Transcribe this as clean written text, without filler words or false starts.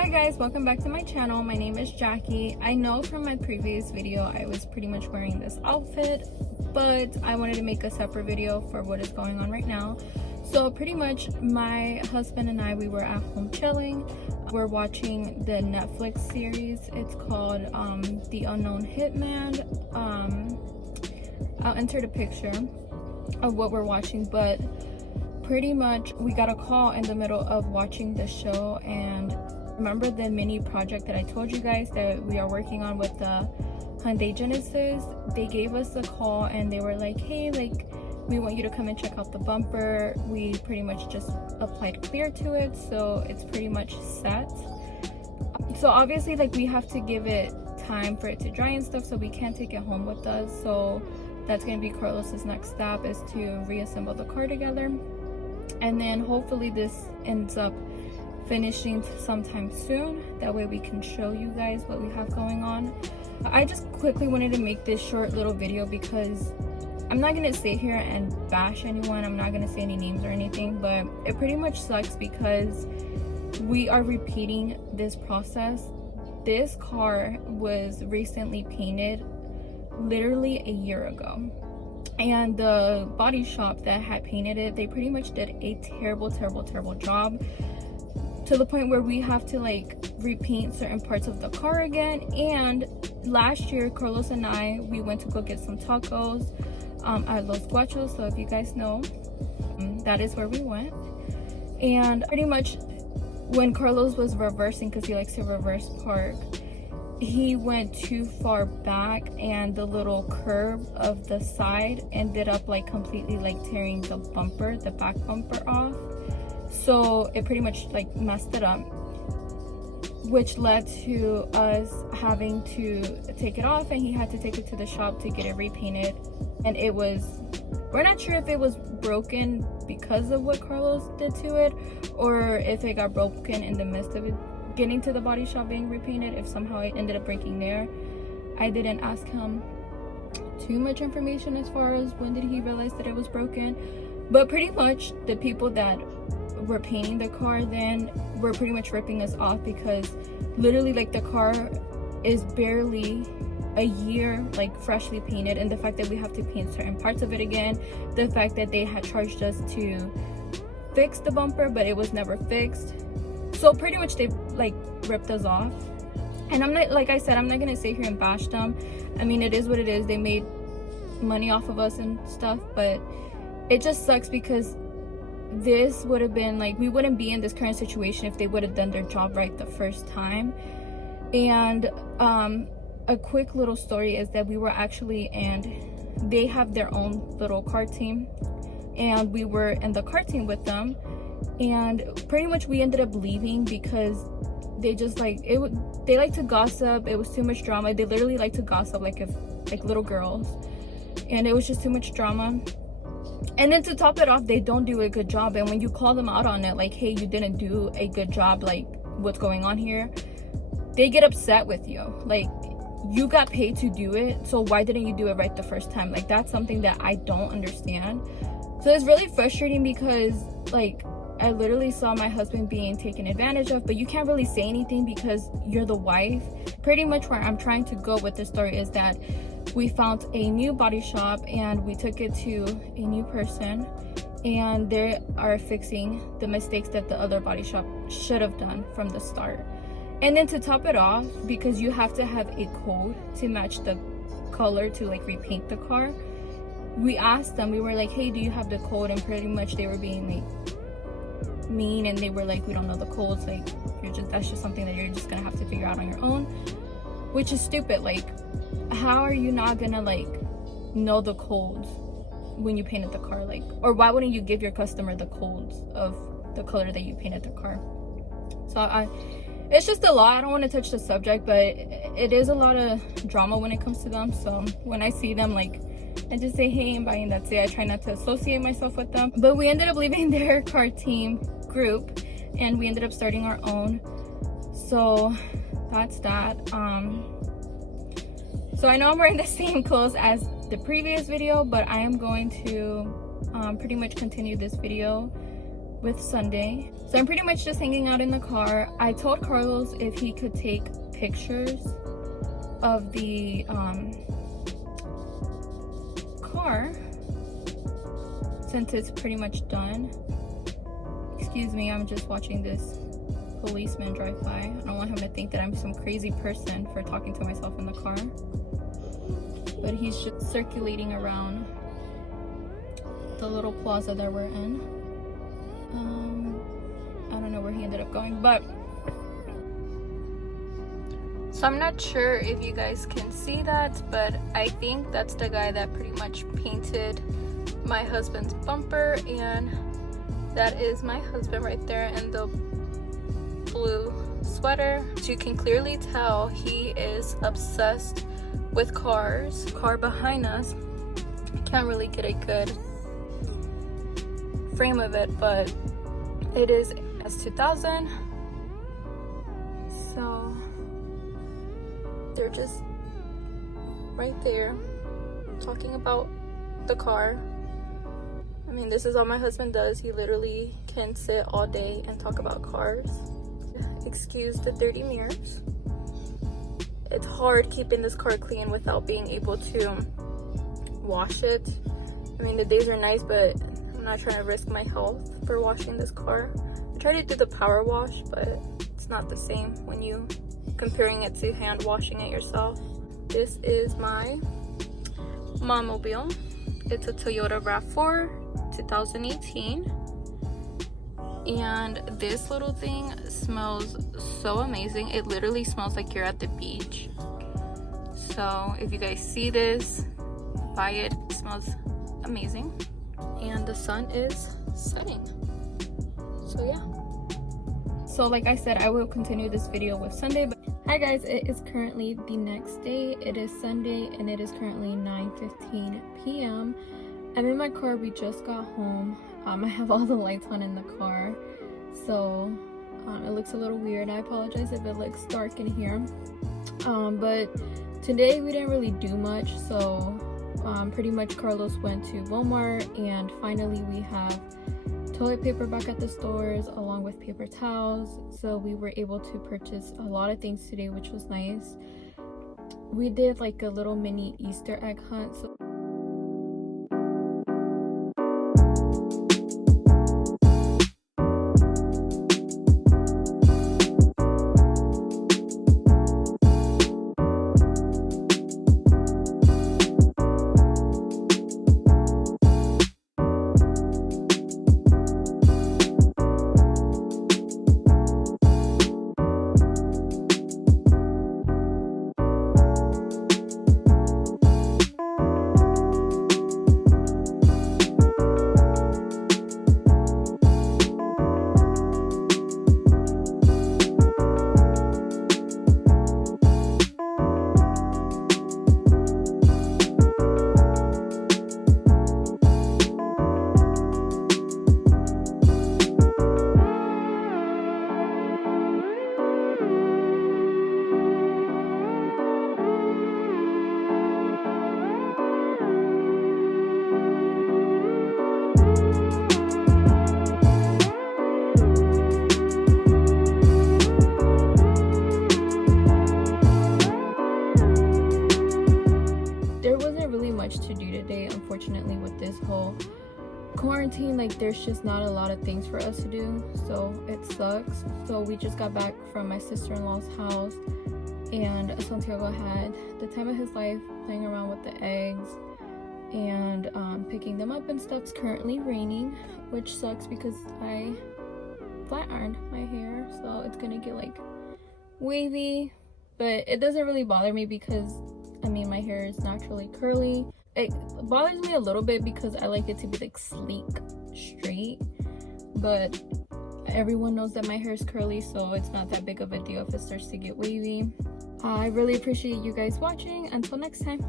Hi guys, welcome back to my channel. My name is Jackie. I know from my previous video I was pretty much wearing this outfit, but I wanted to make a separate video for what is going on right now. So pretty much my husband and I, we were at home chilling. We're watching the Netflix series. It's called The Unknown Hitman. I'll enter the picture of what we're watching, but pretty much we got a call in the middle of watching the show. And remember the mini project that I told you guys that we are working on with the Hyundai Genesis? They gave us a call and they were like, hey, we want you to come and check out the bumper. We pretty much just applied clear to it, so it's pretty much set. So obviously we have to give it time for it to dry and stuff, so we can't take it home with us. So that's going to be Carlos's next step, is to reassemble the car together. And then hopefully this ends up finishing sometime soon. That way we can show you guys what we have going on. I just quickly wanted to make this short little video because I'm not going to sit here and bash anyone. I'm not going to say any names or anything, but it pretty much sucks because we are repeating this process. This car was recently painted literally a year ago. And the body shop that had painted it, they pretty much did a terrible job, to the point where we have to repaint certain parts of the car again. And last year, Carlos and I, we went to go get some tacos at Los Guachos. So if you guys know, that is where we went. And pretty much when Carlos was reversing, because he likes to reverse park, he went too far back and the little curve of the side ended up completely tearing the bumper, the back bumper off. So it pretty much messed it up, which led to us having to take it off, and he had to take it to the shop to get it repainted. And we're not sure if it was broken because of what Carlos did to it, or if it got broken in the midst of it getting to the body shop being repainted, if somehow it ended up breaking there. I didn't ask him too much information as far as when did he realize that it was broken, but pretty much the people that were painting the car then were pretty much ripping us off, because literally the car is barely a year freshly painted, and the fact that we have to paint certain parts of it again, the fact that they had charged us to fix the bumper but it was never fixed. So pretty much they ripped us off. And I'm not, like I said, I'm not gonna sit here and bash them. I mean, it is what it is. They made money off of us and stuff, but it just sucks because this would have been we wouldn't be in this current situation if they would have done their job right the first time. And a quick little story is that we were actually, and they have their own little car team, and we were in the car team with them. And pretty much we ended up leaving because they just they like to gossip. It was too much drama. They literally like to gossip if little girls, and it was just too much drama. And then to top it off, they don't do a good job. And when you call them out on it, hey, you didn't do a good job, what's going on here, they get upset with you. You got paid to do it, so why didn't you do it right the first time? That's something that I don't understand. So it's really frustrating because I literally saw my husband being taken advantage of, but you can't really say anything because you're the wife. Pretty much where I'm trying to go with this story is that we found a new body shop and we took it to a new person, and they are fixing the mistakes that the other body shop should have done from the start. And then to top it off, because you have to have a code to match the color to repaint the car, we asked them, we were like, hey, do you have the code? And pretty much they were being mean, and they were we don't know the codes, that's just something that you're just gonna have to figure out on your own, which is stupid. How are you not gonna know the codes when you painted the car? Or why wouldn't you give your customer the codes of the color that you painted the car? So it's just a lot. I don't want to touch the subject, but it is a lot of drama when it comes to them. So when I see them, I just say hey and bye, and that's it. I try not to associate myself with them. But we ended up leaving their car team group and we ended up starting our own. So that's that. So I know I'm wearing the same clothes as the previous video, but I am going to pretty much continue this video with Sunday. So I'm pretty much just hanging out in the car. I told Carlos if he could take pictures of the car since it's pretty much done. Excuse me, I'm just watching this policeman drive by. I don't want him to think that I'm some crazy person for talking to myself in the car. But he's just circulating around the little plaza that we're in. I don't know where he ended up going, but so I'm not sure if you guys can see that, but I think that's the guy that pretty much painted my husband's bumper, and that is my husband right there in the blue sweater. As you can clearly tell, he is obsessed with cars. Car behind us, I can't really get a good frame of it, but it is S2000. So they're just right there talking about the car. I mean, this is all my husband does. He literally can sit all day and talk about cars. Excuse the dirty mirrors. It's hard keeping this car clean without being able to wash it. I mean, the days are nice, but I'm not trying to risk my health for washing this car. I tried to do the power wash, but it's not the same when you comparing it to hand washing it yourself. This is my Mommobile. It's a Toyota RAV4 2018. And this little thing smells so amazing. It literally smells like you're at the beach. So if you guys see this, buy it. It smells amazing. And the sun is setting. So yeah. So like I said, I will continue this video with Sunday. But hi guys, it is currently the next day. It is Sunday and it is currently 9:15 p.m. I'm in my car. We just got home. I have all the lights on in the car, so it looks a little weird. I apologize if it looks dark in here, but today we didn't really do much. So pretty much Carlos went to Walmart, and finally we have toilet paper back at the stores along with paper towels, so we were able to purchase a lot of things today, which was nice. We did like a little mini Easter egg hunt. So to do today, unfortunately. With this whole quarantine, like there's just not a lot of things for us to do, so it sucks. So we just got back from my sister-in-law's house, and Santiago had the time of his life playing around with the eggs and picking them up and stuff. It's currently raining, which sucks because I flat ironed my hair, so it's gonna get like wavy, but it doesn't really bother me because I mean my hair is naturally curly. It bothers me a little bit because I like it to be like sleek, straight, but everyone knows that my hair is curly, so it's not that big of a deal if it starts to get wavy. I really appreciate you guys watching. Until next time.